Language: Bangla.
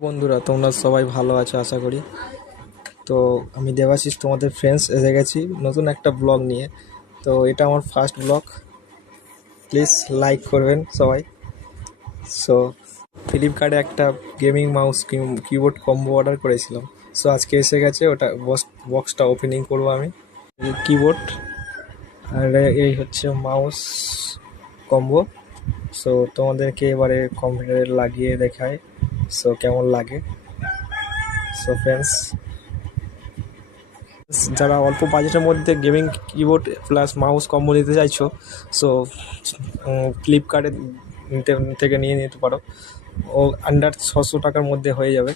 বন্ধুরা, তোমরা সবাই ভালো আছো আশা করি। তো আমি দেবাশিস, তোমাদের ফ্রেন্ডস, এসে গেছি নতুন একটা ব্লগ নিয়ে। তো এটা আমার ফার্স্ট ব্লগ, প্লিজ লাইক করবেন সবাই। সো ফ্লিপকার্টে একটা gaming mouse keyboard combo order করেছিলাম। সো আজকে এসে গেছে, ওটা বক্সটা ওপেনিং করবো আমি। কিবোর্ড আর এই হচ্ছে মাউস কম্বো। সো তোমাদেরকে এবারে কম্পিউটারে লাগিয়ে দেখায় সো কেমন লাগে। সো ফ্রেন্ডস, যারা অল্প বাজেটের মধ্যে gaming keyboard plus mouse combo নিতে চাইছো, সো ফ্লিপকার্টে থেকে নিয়ে নিতে পারো। ও আন্ডার 600 টাকার মধ্যে হয়ে যাবে।